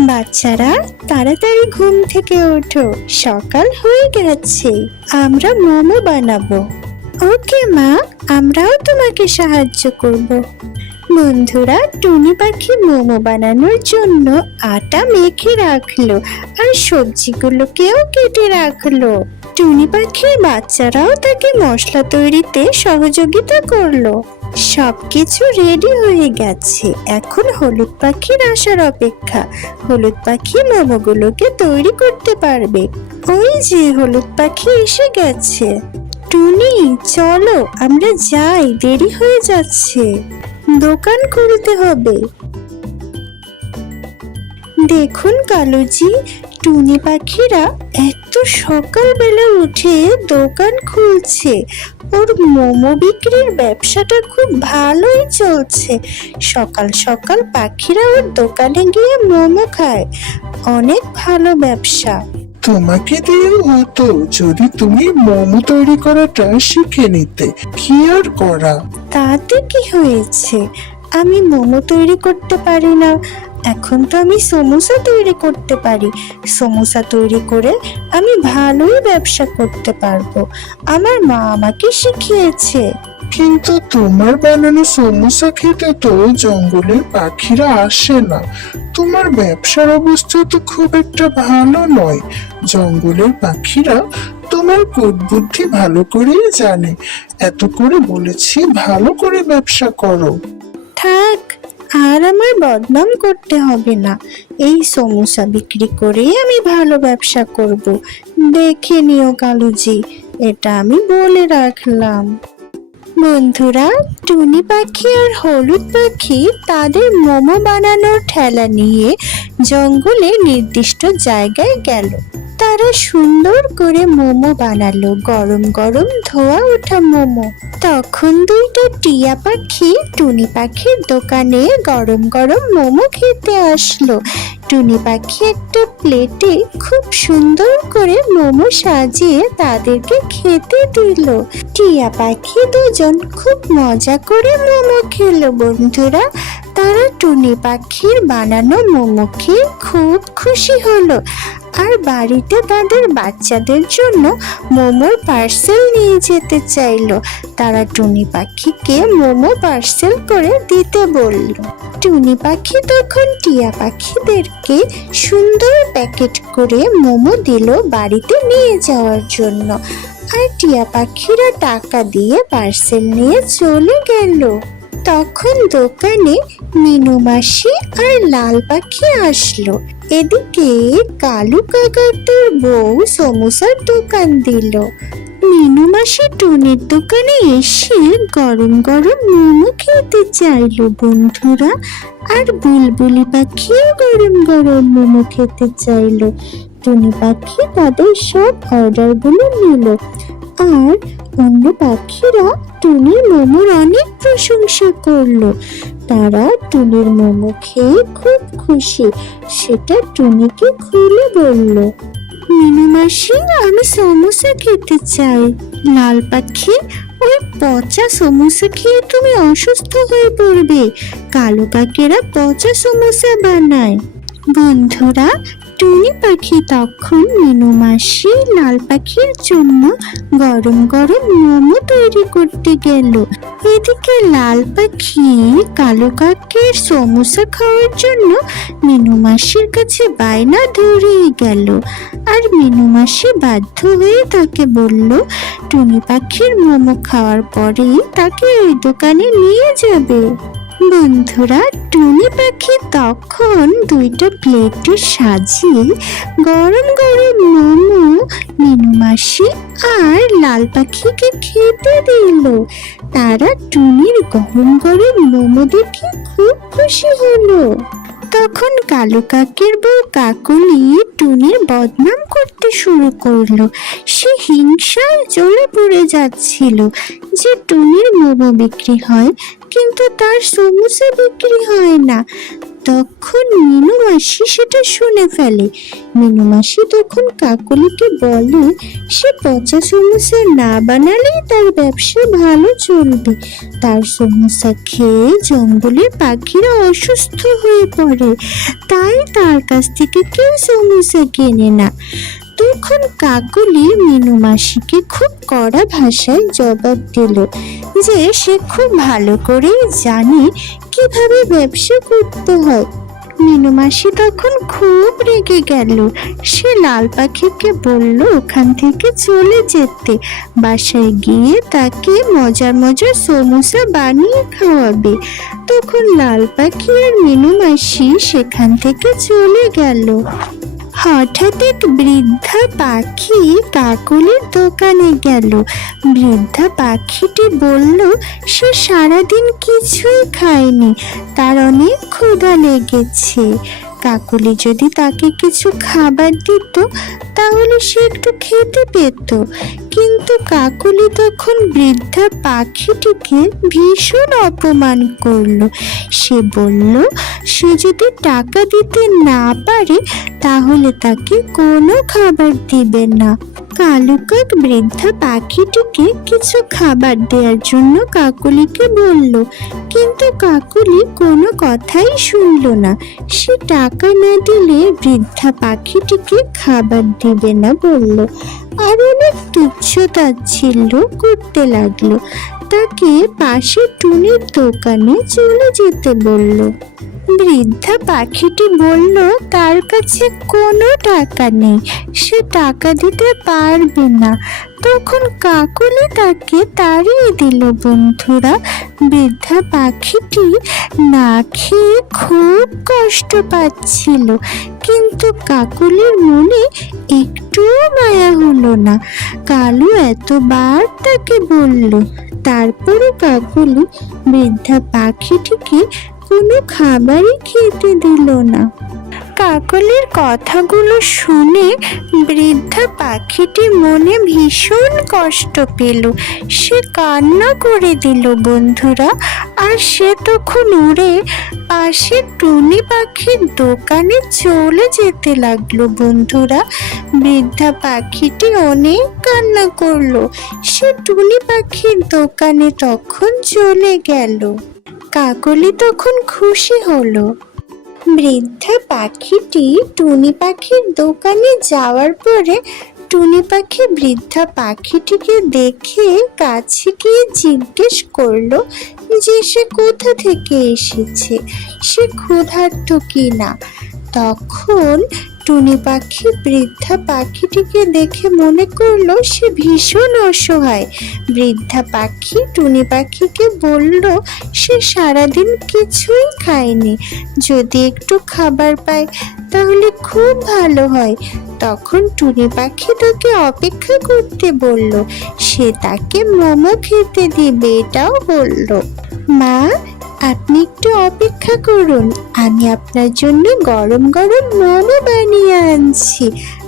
বাচ্চারা, তাড়াতাড়ি ঘুম থেকে ওঠো, সকাল হয়ে গেছে। আমরা মোমো বানাবো। ওকে মা, আমরাও তোমাকে সাহায্য করব। বন্ধুরা, টুনি পাখি মোমো বানানোর জন্য আটা মেখে রাখলো আর সবজিগুলোকেও কেটে রাখলো। টুনি পাখির বাচ্চারাও তাকে মশলা তৈরিতে সহযোগিতা করলো। সবকিছু রেডি হয়ে গেছে, এখন হলুদ পাখির আসার অপেক্ষা। হলুদ পাখি মোমোগুলোকে তৈরি করতে পারবে। ওই যে হলুদ পাখি এসে গেছে। টুনি, চলো আমরা যাই, দেরি হয়ে যাচ্ছে, দোকান খুলতে হবে। দেখুন কালুজি, টুনি পাখিরা এত সকালবেলা উঠে দোকান খুলছে। ওর মোমো বিক্রির ব্যবসাটা খুব ভালোই চলছে। সকাল সকাল পাখিরা ওর দোকানে গিয়ে মোমো খায়। অনেক ভালো ব্যবসা। তোমাকে দিয়েও হতো যদি তুমি মোমো তৈরি করাটা শিখে নিতে। কি আর করা। তাতে কি হয়েছে? আমি মোমো তৈরি করতে পারি না, এখন তো আমি সমোসা তৈরি করতে পারি। সমোসা তৈরি করে আমি ভালোই ব্যবসা করতে পারবো। আমার মা আমাকে শিখিয়েছে। কিন্তু তোমার বানানো সমোসা খেতে তো জঙ্গলের পাখিরা আসে না। তোমার ব্যবসার অবস্থা তো খুব একটা ভালো নয়। জঙ্গলের পাখিরা তোমার বুদ্ধি ভালো করেই জানে। এত করে বলেছি, ভালো করে ব্যবসা করো। থাক, আর আমার বদনাম করতে হবে না। এই সমোসা বিক্রি করেই আমি ভালো ব্যবসা করব। দেখে নিও কালুজি, এটা আমি বলে রাখলাম। বন্ধুরা, টুনি পাখি আর হলুদ পাখি তাদের মোমো বানানোর ঠেলা নিয়ে জঙ্গলে নির্দিষ্ট জায়গায় গেল। তারা সুন্দর করে মোমো বানালো, গরম গরম ধোয়া ওঠা মোমো। তখন দুইটা টিয়া পাখি টুনি পাখির দোকানে গরম গরম মোমো খেতে আসলো। টুনি পাখি একটা প্লেটে খুব সুন্দর করে মোমো সাজিয়ে তাদেরকে খেতে দিল। টিয়া পাখি দুজন খুব মজা করে মোমো খেলো। বন্ধুরা, তারা টুনি পাখির বানানো মোমো খেয়ে খুব খুশি হলো আর বাড়িতে তাদের বাচ্চাদের জন্য মোমোর পার্সেল নিয়ে যেতে চাইলো। তারা টুনি পাখিকে মোমো পার্সেল করে দিতে বলল। টুনি পাখি তখন টিয়া পাখিদেরকে সুন্দর প্যাকেট করে মোমো দিল বাড়িতে নিয়ে যাওয়ার জন্য। আর টিয়া পাখিরা টাকা দিয়ে পার্সেল নিয়ে চলে গেল। তখন দোকানে মিনু মাসি আর লাল পাখি আসলো। এদিকে কালু কাকাতুর বউ সমোসার দোকান দিল। মিনু মাসি টুনির দোকানে এসে গরম গরম মোমো খেতে চাইলো। বন্ধুরা, আর বুলবুলি পাখিও গরম গরম মোমো খেতে চাইলো। টুনি পাখি তাদের সব অর্ডারগুলো নিল আর অন্য পাখিরা টুনির মোমোর অনেক প্রশংসা করলো। তারা টুনির মোমো খেয়ে খুব খুশি। সেটা টুনিকে খুলে বলল, মিনু মাসি, আমি সমোসা খেতে চাই। লাল পাখি, ওই পচা সমোসা খেয়ে তুমি অসুস্থ হয়ে পড়বে। কালো কাকেরা পচা সমোসা বানায়। বন্ধুরা, টুনি পাখি তখন মিনু মাসি লাল পাখির জন্য গরম গরম মোমো তৈরি করতে গেল। এদিকে লাল পাখি কালো কাকের সমোসা খাওয়ার জন্য মিনু মাসির কাছে বায়না ধরিয়ে গেল। আর মিনু মাসি বাধ্য হয়ে তাকে বলল, টুনি পাখির মোমো খাওয়ার পরেই তাকে ওই দোকানে নিয়ে যাবে। বন্ধুরা, টুনি পাখি তখন দুইটা প্লেটে সাজিয়ে গরম গরম মোমো মিনু মাসি আর লাল পাখিকে খেতে দিল। তারা টুনির গরম গরম মোমো দেখে খুব খুশি হলো। তখন কালু কাকের বউ কাকলি টুনির বদনাম করতে শুরু করলো। সে হিংসায় জ্বলে পড়ে যাচ্ছিল যে টুনির মোমো বিক্রি হয় কিন্তু তার সমোসা বিক্রি হয় না। তখন মিনু মাসি সেটা শুনে ফেলে। মিনু মাসি তখন কাকলিকে বলে সে পচা সমোসা না বানালেই তার ব্যবসা ভালো চলবে। তার সমোসা খেয়ে জঙ্গলের পাখিরা অসুস্থ হয়ে পড়ে, তাই তার কাছ থেকে কেউ সমোসা কেনে না। তখন কাকলি মিনু মাসিকে খুব কড়া ভাষায় জবাব দিল যে সে খুব ভালো করেই জানে কিভাবে ব্যবসা করতে হয়। মিনু মাসি তখন খুব রেগে গেল। সে লাল পাখিকে বলল ওখান থেকে চলে যেতে, বাসায় গিয়ে তাকে মজার মজার সমোসা বানিয়ে খাওয়াবে। তখন লাল পাখি আর মিনু মাসি সেখান থেকে চলে গেল। হঠাৎ এক বৃদ্ধা পাখি কাকলির দোকানে গেল। বৃদ্ধা পাখিটি বলল সে সারাদিন কিছুই খায়নি, তার অনেক ক্ষুধা লেগেছে। কাকলি যদি তাকে কিছু খাবার দিত তাহলে সে একটু খেতে পেত। কিন্তু কাকলি তখন বৃদ্ধা পাখিটিকে ভীষণ অপমান করলো। সে বলল সে যদি টাকা দিতে না পারে তাহলে তাকে কোনো খাবার দিবে না। কালু কাক বৃদ্ধা পাখিটিকে কিছু খাবার দেওয়ার জন্য কাকলিকে বলল, কিন্তু কাকলি কোনো কথাই শুনল না। সে টাকা না দিলে বৃদ্ধা পাখিটিকে খাবার দিবে না বলল, আর অনেক তুচ্ছ-তাচ্ছিল্য করতে লাগলো। তাকে পাশে টুনির দোকানে চলে যেতে বলল। বৃদ্ধা পাখিটি বলল তার কাছে কোনো টাকা নেই, সে টাকা দিতে পারবে না। তখন কাকলি তাকে তাড়িয়ে দিল। বন্ধুরা, বৃদ্ধা পাখিটি না খেয়ে খুব কষ্ট পাচ্ছিল, কিন্তু কাকলির মনে একটুও মায়া হলো না। কালু এতবার তাকে বলল, তারপরে কাকলি বৃদ্ধা পাখিটিকে কোনো খাবারই খেতে দিল না। কাকলির কথাগুলো শুনে বৃদ্ধা পাখিটি মনে ভীষণ কষ্ট পেল। সে কান্না করে দিল বন্ধুরা। আর সে তখন উড়ে পাশে টুনি পাখির দোকানে চলে যেতে লাগলো। বন্ধুরা, বৃদ্ধা পাখিটি অনেক কান্না করলো। সে টুনি পাখির দোকানে তখন চলে গেল। কাকলি তখন খুশি হলো। বৃদ্ধা পাখিটি টুনি পাখির দোকানে যাওয়ার পরে টুনি পাখি বৃদ্ধা পাখিটিকে দেখে কাছে গিয়ে জিজ্ঞেস করলো যে সে কোথা থেকে এসেছে, সে ক্ষুধার্ত কিনা। তখন টুনি পাখি বৃদ্ধা পাখিটিকে দেখে মনে করলো সে ভীষণ অসহায়। বৃদ্ধা পাখি টুনি পাখিকে বলল সে সারাদিন কিছুই খায়নি, যদি একটু খাবার পায় তাহলে খুব ভালো হয়। তখন টুনি পাখি তাকে অপেক্ষা করতে বলল, সে তাকে মোমো খেতে দিবে এটাও বলল। মা, আপনি একটু অপেক্ষা করুন, আমি আপনার জন্য গরম গরম মোমো বানিয়ে আনছি,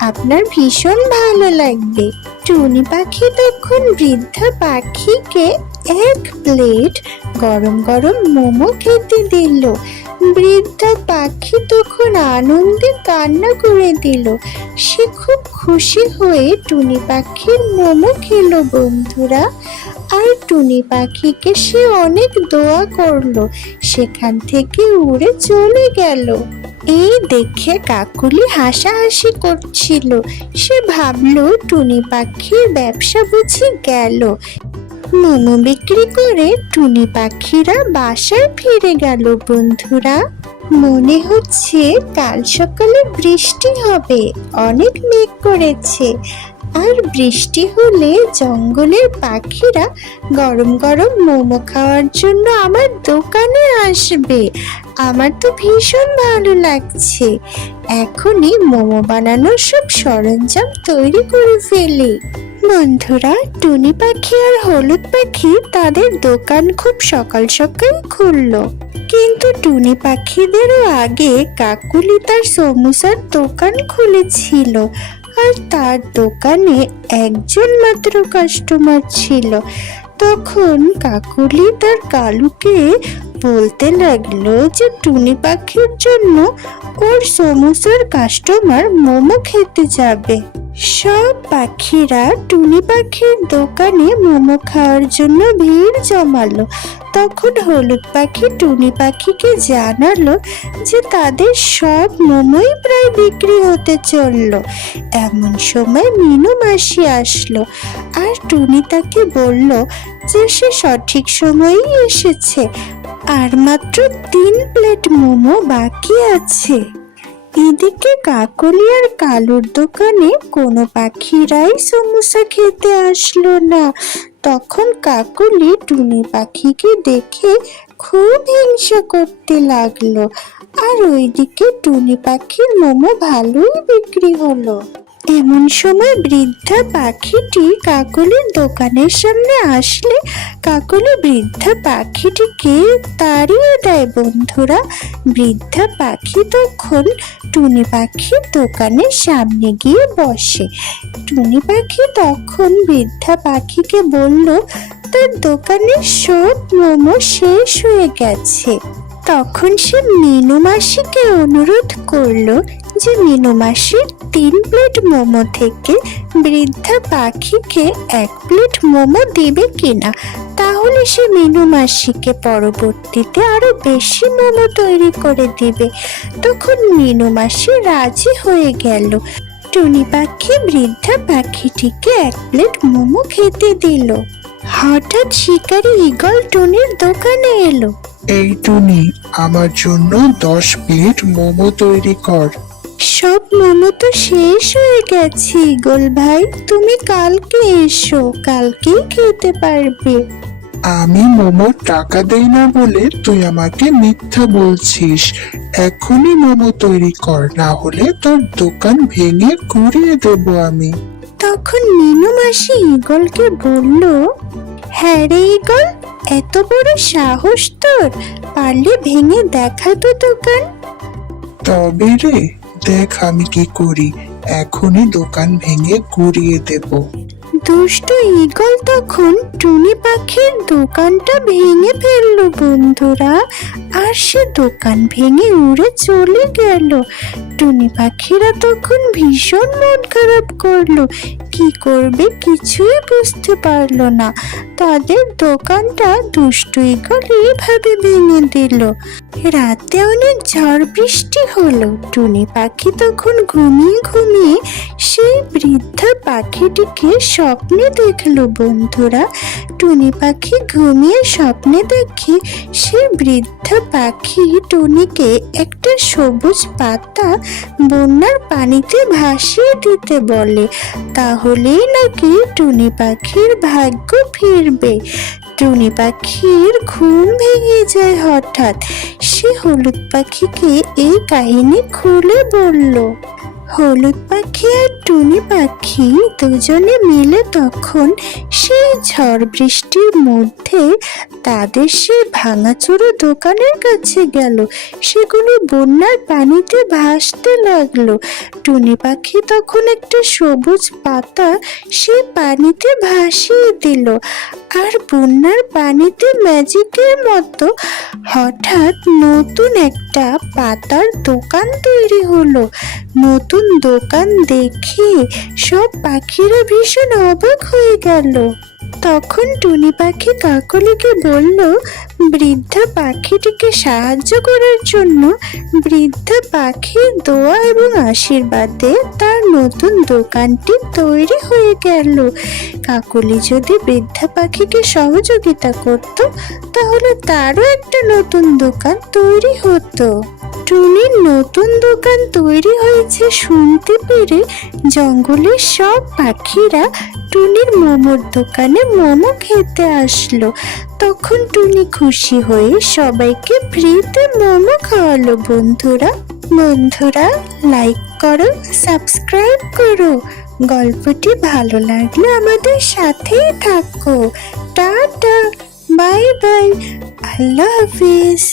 আপনার ভীষণ ভালো লাগবে। টুনি পাখি তখন বৃদ্ধা পাখিকে এক প্লেট গরম গরম মোমো খেতে দিল। বৃদ্ধা পাখি তখন আনন্দে কান্না করে দিল। সে খুব খুশি হয়ে টুনি পাখির মোমো খেলো বন্ধুরা। আর টুনি পাখিকে সে অনেক দোয়া করলো, সেখান থেকে উড়ে চলে গেল। এই দেখে কাকলি হাসাহাসি করছিল। সে ভাবলো টুনি পাখির ব্যবসা বুঝি গেল। মোমো বিক্রি করে টুনি পাখিরা বাসায় ফিরে গেল বন্ধুরা। মনে হচ্ছে কাল সকালে বৃষ্টি হবে, অনেক মেঘ করেছে। আর বৃষ্টি হলে জঙ্গলের পাখিরা গরম গরম মোমো খাওয়ার জন্য আমার দোকানে আসবে। আমার তো ভীষণ ভালো লাগছে। এখনই মোমো বানানোর সব সরঞ্জাম তৈরি করে ফেলি। বন্ধুরা, টুনি পাখি আর হলুদ পাখি তাদের দোকান খুব সকাল সকাল খুললো। কিন্তু টুনি পাখিদেরও আগে কাকুলি তার সমোসার দোকান খুলেছিল। আর তার দোকানে একজন মাত্র কাস্টমার ছিল। তখন কাকলি তার কালুকে বলতে লাগলো যে টুনি পাখির জন্য ওর সমুসার কাস্টমার মোমো খেতে যাবে। সব পাখিরা টুনি পাখির দোকানে মোমো খাওয়ার জন্য ভিড় জমালো। তখন হলুদ পাখি টুনি পাখিকে জানালো যে তাদের সব মোমোই প্রায় বিক্রি হতে চললো। এমন সময় মিনু মাসি আসলো আর টুনি তাকে বলল যে সে সঠিক সময়েই এসেছে, আর মাত্র 3 প্লেট মোমো বাকি আছে। এদিকে কাকলি আর কালুর দোকানে কোনো পাখিরাই সমোসা খেতে আসলো না। তখন কাকলি টুনি পাখিকে দেখে খুব হিংসা করতে লাগলো, আর ওইদিকে টুনি পাখির মোমো ভালোই বিক্রি হলো। এমন সময় বৃদ্ধা পাখিটি কাকলির দোকানের সামনে আসলে কাকলি বৃদ্ধা পাখিটিকে তাড়িয়ে দেয়। বন্ধুরা, বৃদ্ধা পাখি তখন টুনি পাখির দোকানের সামনে গিয়ে বসে। টুনি পাখি তখন বৃদ্ধা পাখিকে বলল তার দোকানের সব মোমো শেষ হয়ে গেছে। তখন সে মিনু মাসিকে অনুরোধ করলো যে মিনু মাসির 3 প্লেট মোমো থেকে বৃদ্ধা পাখিকে 1 প্লেট মোমো দেবে কিনা, তাহলে সে মিনু মাসিকে পরবর্তীতে আরো বেশি মোমো তৈরি করে দিবে। তখন মিনু মাসি রাজি হয়ে গেল। টুনি পাখি বৃদ্ধা পাখিটিকে 1 প্লেট মোমো খেতে দিল। হঠাৎ শিকারী ঈগল টুনির দোকানে এলো। এই টুনি, আমার জন্য 10 প্লেট মোমো তৈরি কর। সব মোমো তো শেষ হয়ে গেছে ঈগল ভাই, তুমি কালকে এসো, কালকেই খেতে পারবে। আমি মোমোর টাকা দেই না বলে তুই আমাকে মিথ্যা বলছিস। এখনই মোমো তৈরি কর, না হলে তোর দোকান ভেঙে গুঁড়িয়ে দেবো আমি। তখন মিনু মাসি ঈগলকে বলল, হ্যাঁ রে ঈগল, এত বড় সাহস তোর, পারলে ভেঙে দেখা তো দোকান। তবে রে, দেখ আমি কি করি, এখনই দোকান ভেঙে গুঁড়িয়ে দেবো। দুষ্ট ঈগল তখন টুনি পাখির দোকানটা ভেঙে ফেললো বন্ধুরা, আর সে দোকান ভেঙে উড়ে চলে গেল। টুনি পাখিরা তখন ভীষণ মন খারাপ করলো, কি করবে কিছুই বুঝতে পারলো না। তাদের দোকানটা দুষ্ট ঈগল এইভাবে ভেঙে দিল। রাতে অনেক ঝড় বৃষ্টি হলো। টুনি পাখি তখন ঘুমিয়ে ঘুমিয়ে সেই বৃদ্ধা পাখিটিকে স্বপ্নে দেখলো বন্ধুরা। টুনি পাখি ঘুমিয়ে স্বপ্নে দেখে সে বৃদ্ধা পাখি টুনিকে একটা সবুজ পাতা বন্যার পানিতে ভাসিয়ে দিতে বলে, তাহলেই নাকি টুনি পাখির ভাগ্য ফিরবে। টুনি পাখির ঘুম ভেঙে যায় হঠাৎ। সে হলুদ পাখিকে এই কাহিনী খুলে বলল। হলুদ পাখি আর টুনি পাখি দুজনে মিলে তখন সেই ঝড় বৃষ্টির মধ্যে তাদের সেই ভাঙাচোরা দোকানের কাছে গেল। সেগুলো বন্যার পানিতে ভাসতে লাগলো। টুনি পাখি তখন একটা সবুজ পাতা সেই পানিতে ভাসিয়ে দিল, আর বন্যার পানিতে ম্যাজিকের মতো হঠাৎ নতুন একটা পাতার দোকান তৈরি হলো। নতুন দোকান দেখে সব পাখিরা ভীষণ অবাক হয়ে গেল। তখন টুনি পাখি কাকলিকে বলল বৃদ্ধা পাখিটিকে সাহায্য করার জন্য। বৃদ্ধা পাখির দোয়া এবং আশীর্বাদে তার নতুন দোকানটি তৈরি হয়ে গেল। কাকলি যদি বৃদ্ধা পাখিকে সহযোগিতা করত, তাহলে তারও একটা নতুন দোকান তৈরি হতো। টুনির নতুন দোকান তৈরি হয়েছে শুনতে পেরে জঙ্গলের সব পাখিরা টুনির মোমোর দোকানে মোমো খেতে আসলো। তখন টুনি খুশি হয়ে সবাইকে ফ্রিতে মোমো খাওয়ালো। বন্ধুরা লাইক করো, সাবস্ক্রাইব করো। গল্পটি ভালো লাগলে আমাদের সাথেই থাকো। টাটা, বাই বাই, আল্লাহ হাফিজ।